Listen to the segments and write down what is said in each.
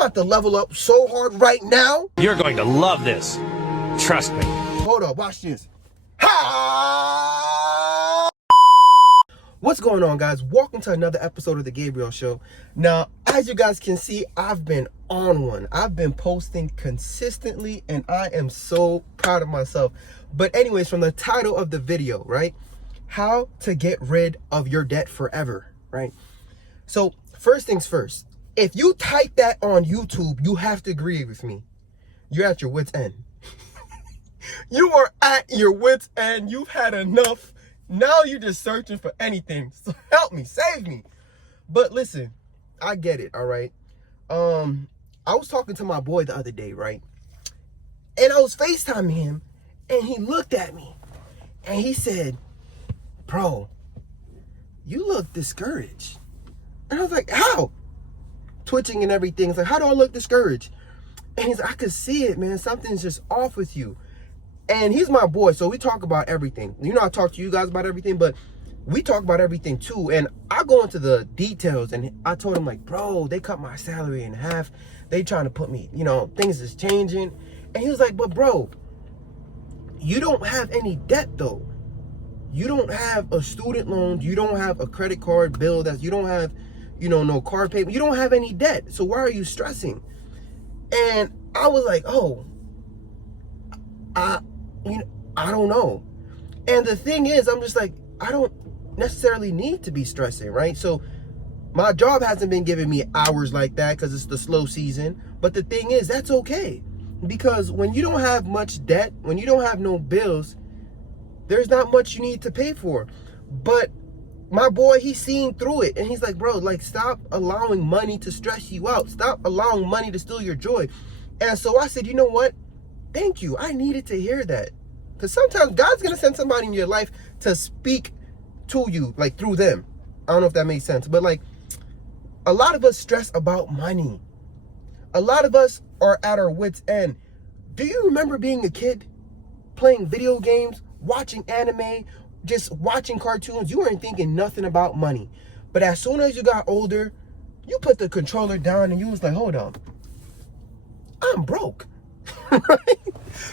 about to level up so hard right now. You're going to love this. Trust me. Hold up, watch this. Ha! What's going on, guys? Welcome to another episode of The Gabriel Show. Now, as you guys can see, I've been on one. I've been posting consistently, and I am so proud of myself. But anyways, from the title of the video, right? How to get rid of your debt forever, right? So, first things first. If you type that on YouTube, you have to agree with me. You're at your wit's end. You are at your wit's end. You've had enough. Now you're just searching for anything. So help me, save me. But listen, I get it, all right? I was talking to my boy the other day, right? And I was FaceTiming him, and he looked at me, and he said, "Bro, you look discouraged." And I was like, "How?" Twitching and everything. It's like, "How do I look discouraged?" And he's like, "I could see it, man. Something's just off with you." And he's my boy, so we talk about everything. You know, I talk to you guys about everything, but we talk about everything too. And I go into the details, and I told him, like, "Bro, they cut my salary in half. They trying to put me, you know, things is changing." And he was like, "But bro, you don't have any debt though. You don't have a student loan. You don't have a credit card bill. You don't have, you know, no car payment. You don't have any debt. So why are you stressing?" And I was like, "Oh, I don't know." And the thing is, I'm just like, I don't necessarily need to be stressing, right? So my job hasn't been giving me hours like that because it's the slow season. But the thing is, that's okay. Because when you don't have much debt, when you don't have no bills, there's not much you need to pay for. But my boy, he's seen through it. And he's like, "Bro, like, stop allowing money to stress you out. Stop allowing money to steal your joy." And so I said, "You know what? Thank you. I needed to hear that." Because sometimes God's going to send somebody in your life to speak to you, like, through them. I don't know if that makes sense. But, like, a lot of us stress about money. A lot of us are at our wit's end. Do you remember being a kid, playing video games, watching anime, just watching cartoons? You weren't thinking nothing about money. But as soon as you got older, you put the controller down and you was like, "Hold on, I'm broke." Right?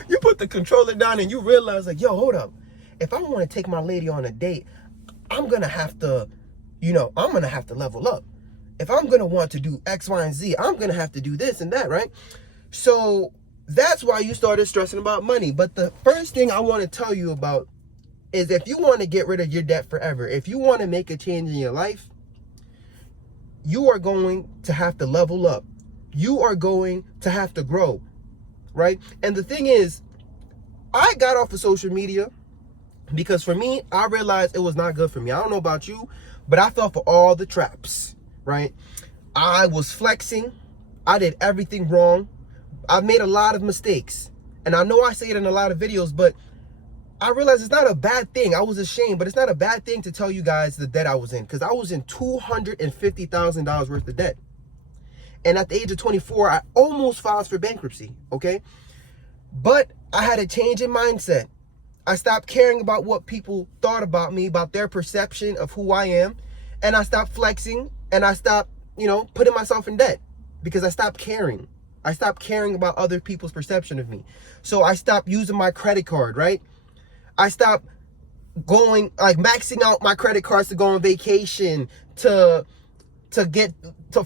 You put the controller down and you realize, like, "Yo, hold up. If I want to take my lady on a date, I'm going to have to, you know, I'm going to have to level up. If I'm going to want to do X, Y, and Z, I'm going to have to do this and that," right? So that's why you started stressing about money. But the first thing I want to tell you about is, if you want to get rid of your debt forever, if you want to make a change in your life, you are going to have to level up. You are going to have to grow, right? And the thing is, I got off of social media because for me, I realized it was not good for me. I don't know about you, but I fell for all the traps, right? I was flexing. I did everything wrong. I've made a lot of mistakes. And I know I say it in a lot of videos, but I realized it's not a bad thing. I was ashamed, but it's not a bad thing to tell you guys the debt I was in, because I was in $250,000 worth of debt. And at the age of 24, I almost filed for bankruptcy, okay? But I had a change in mindset. I stopped caring about what people thought about me, about their perception of who I am. And I stopped flexing, and I stopped, you know, putting myself in debt because I stopped caring. I stopped caring about other people's perception of me. So I stopped using my credit card, right? I stopped going, like, maxing out my credit cards to go on vacation, to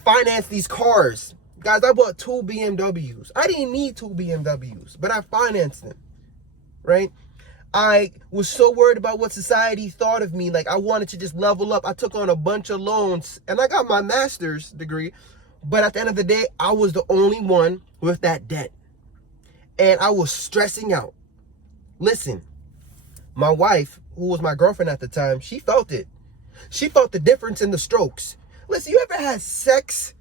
finance these cars. Guys, I bought 2 BMWs. I didn't need 2 BMWs, but I financed them, right? I was so worried about what society thought of me. Like, I wanted to just level up. I took on a bunch of loans, and I got my master's degree. But at the end of the day, I was the only one with that debt. And I was stressing out. Listen, my wife, who was my girlfriend at the time, she felt it. She felt the difference in the strokes. Listen, you ever had sex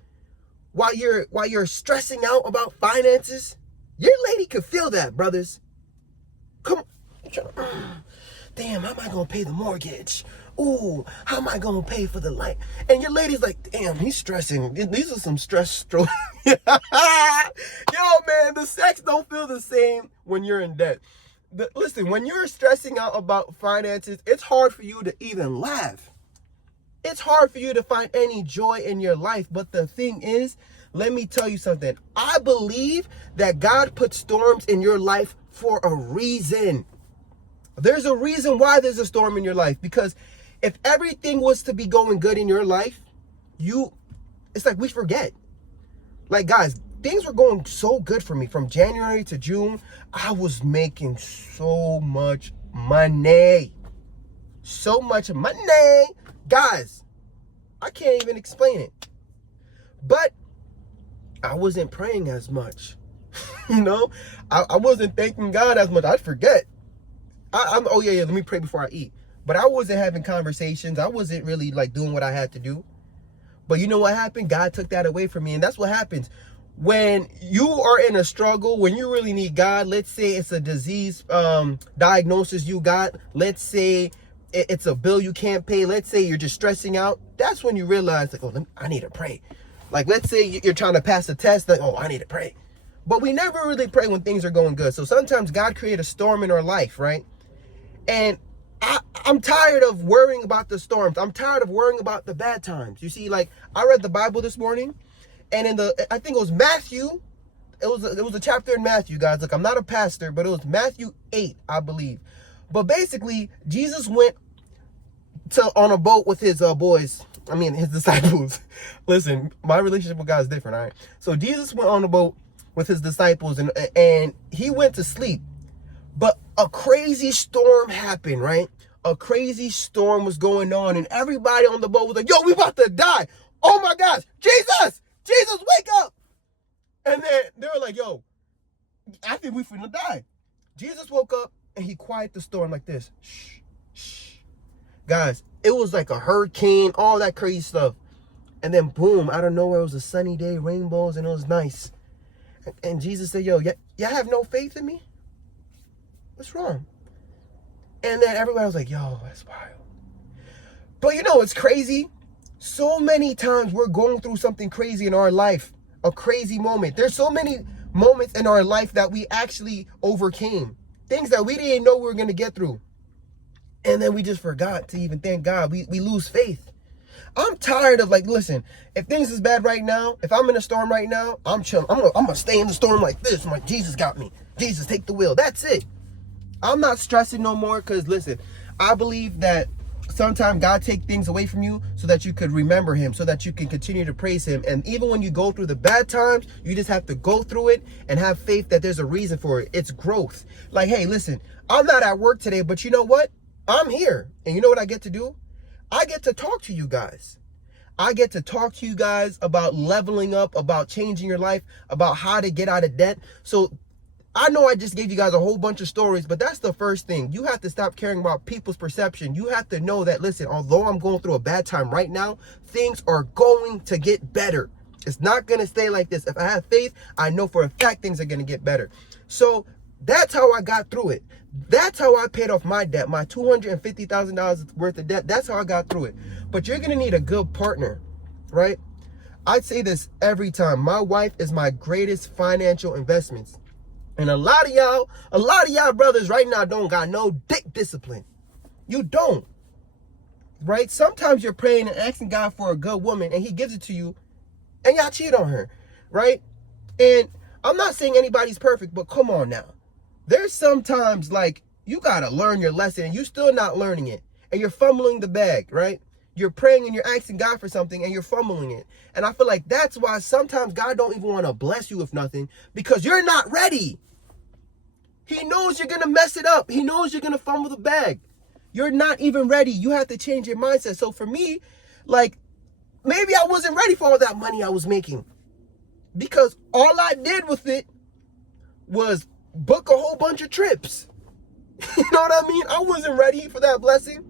while you're stressing out about finances? Your lady could feel that, brothers. Come on. Damn, how am I going to pay the mortgage? Ooh, how am I going to pay for the light? And your lady's like, "Damn, he's stressing. These are some stress strokes." Yo, man, the sex don't feel the same when you're in debt. Listen, when you're stressing out about finances, it's hard for you to even laugh. It's hard for you to find any joy in your life. But the thing is, let me tell you something. I believe that God put storms in your life for a reason. There's a reason why there's a storm in your life, because if everything was to be going good in your life, it's like we forget. Like, guys, things were going so good for me from January to June. I was making so much money. So much money. Guys, I can't even explain it. But I wasn't praying as much. You know, I wasn't thanking God as much. I'd forget. Oh yeah, let me pray before I eat. But I wasn't having conversations. I wasn't really like doing what I had to do. But you know what happened? God took that away from me. And that's what happens when you are in a struggle, when you really need God. Let's say it's a disease diagnosis you got. Let's say it's a bill you can't pay. Let's say you're just stressing out. That's when you realize, like, oh, I need to pray. Like, let's say you're trying to pass a test. Like, oh, I need to pray. But we never really pray when things are going good. So sometimes God creates a storm in our life, right? And I'm tired of worrying about the storms. I'm tired of worrying about the bad times. You see, like, I read the Bible this morning, and I think it was Matthew. It was a chapter in Matthew, guys. Look, I'm not a pastor, but it was Matthew 8, I believe. But basically, Jesus went on a boat with his his disciples. Listen, my relationship with God is different, all right? So Jesus went on a boat with his disciples, and he went to sleep. But a crazy storm happened, right? A crazy storm was going on, and everybody on the boat was like, yo, we about to die. Oh my gosh, Jesus, wake up. And then they were like, yo, I think we finna die. Jesus woke up and he quieted the storm like this. Shh, shh. Guys, it was like a hurricane, all that crazy stuff. And then boom, out of nowhere, it was a sunny day, rainbows, and it was nice. And Jesus said, yo, y'all have no faith in me? What's wrong? And then everybody was like, yo, that's wild. But you know, it's crazy. So many times we're going through something crazy in our life, a crazy moment. There's so many moments in our life that we actually overcame, things that we didn't know we were going to get through. And then we just forgot to even thank God. We lose faith. I'm tired of, like, listen, if things is bad right now, if I'm in a storm right now, I'm chilling. I'm gonna stay in the storm like this. I'm like, Jesus got me. Jesus, take the wheel. That's it. I'm not stressing no more, because listen, I believe that sometimes God take things away from you so that you could remember him, so that you can continue to praise him. And even when you go through the bad times, you just have to go through it and have faith that there's a reason for it. It's growth. Like, hey, listen, I'm not at work today, but you know what? I'm here. And you know what I get to do? I get to talk to you guys. I get to talk to you guys about leveling up, about changing your life, about how to get out of debt. So I know I just gave you guys a whole bunch of stories, but that's the first thing. You have to stop caring about people's perception. You have to know that, listen, although I'm going through a bad time right now, things are going to get better. It's not going to stay like this. If I have faith, I know for a fact things are going to get better. So that's how I got through it. That's how I paid off my debt, my $250,000 worth of debt. That's how I got through it. But you're going to need a good partner, right? I say this every time. My wife is my greatest financial investments. And a lot of y'all brothers right now don't got no dick discipline. You don't, right? Sometimes you're praying and asking God for a good woman and he gives it to you and y'all cheat on her, right? And I'm not saying anybody's perfect, but come on now. There's sometimes, like, you got to learn your lesson and you're still not learning it. And you're fumbling the bag, right? You're praying and you're asking God for something and you're fumbling it. And I feel like that's why sometimes God don't even want to bless you with nothing, because you're not ready. He knows you're going to mess it up. He knows you're going to fumble the bag. You're not even ready. You have to change your mindset. So for me, like, maybe I wasn't ready for all that money I was making, because all I did with it was book a whole bunch of trips. You know what I mean? I wasn't ready for that blessing.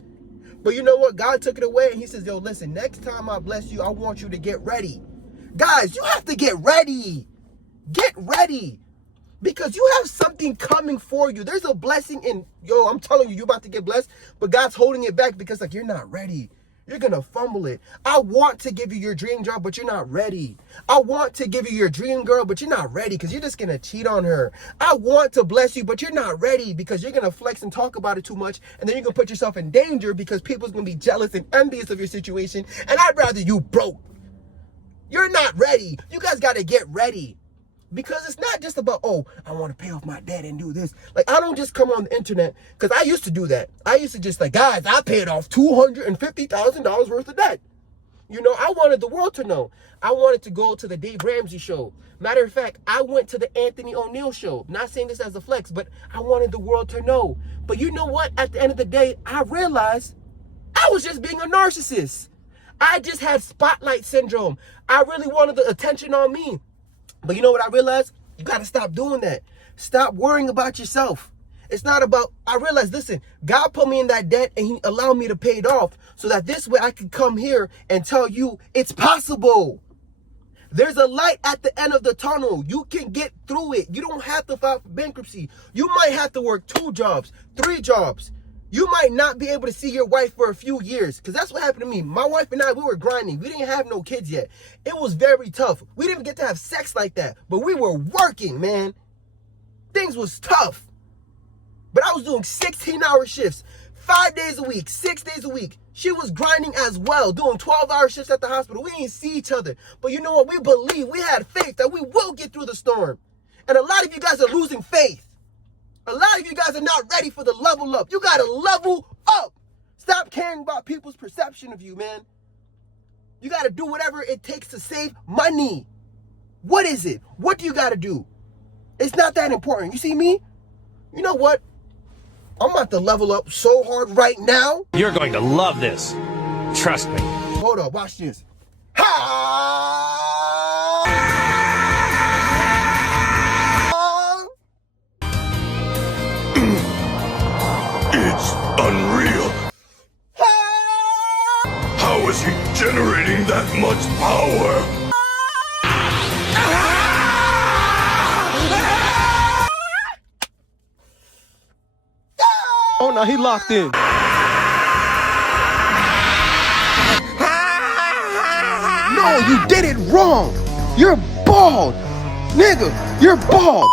But you know what? God took it away and he says, yo, listen, next time I bless you, I want you to get ready. Guys, you have to get ready. Get ready. Because you have something coming for you. There's a blessing in, I'm telling you, you're about to get blessed, but God's holding it back because, like, you're not ready. You're going to fumble it. I want to give you your dream job, but you're not ready. I want to give you your dream girl, but you're not ready because you're just going to cheat on her. I want to bless you, but you're not ready because you're going to flex and talk about it too much, and then you're going to put yourself in danger because people's going to be jealous and envious of your situation, and I'd rather you broke. You're not ready. You guys got to get ready. Because it's not just about, oh, I want to pay off my debt and do this. Like, I don't just come on the internet, because I used to do that. I used to just like, guys, I paid off $250,000 worth of debt. You know, I wanted the world to know. I wanted to go to the Dave Ramsey show. Matter of fact, I went to the Anthony O'Neill show. Not saying this as a flex, but I wanted the world to know. But you know what? At the end of the day, I realized I was just being a narcissist. I just had spotlight syndrome. I really wanted the attention on me. But you know what I realized? You got to stop doing that. Stop worrying about yourself. It's not about, I realized, listen, God put me in that debt and he allowed me to pay it off so that this way I could come here and tell you it's possible. There's a light at the end of the tunnel. You can get through it. You don't have to file for bankruptcy. You might have to work 2 jobs, 3 jobs. You might not be able to see your wife for a few years, because that's what happened to me. My wife and I, we were grinding. We didn't have no kids yet. It was very tough. We didn't get to have sex like that, but we were working, man. Things was tough. But I was doing 16-hour shifts, 5 days a week, 6 days a week. She was grinding as well, doing 12-hour shifts at the hospital. We didn't see each other. But you know what? We believe, we had faith that we will get through the storm. And a lot of you guys are losing faith. A lot of you guys are not ready for the level up. You got to level up. Stop caring about people's perception of you, man. You got to do whatever it takes to save money. What is it? What do you got to do? It's not that important. You see me? You know what? I'm about to level up so hard right now. You're going to love this. Trust me. Hold up. Watch this. Ha! It's unreal. How is he generating that much power? Oh, now he locked in. No, you did it wrong. You're bald. Nigga, you're bald.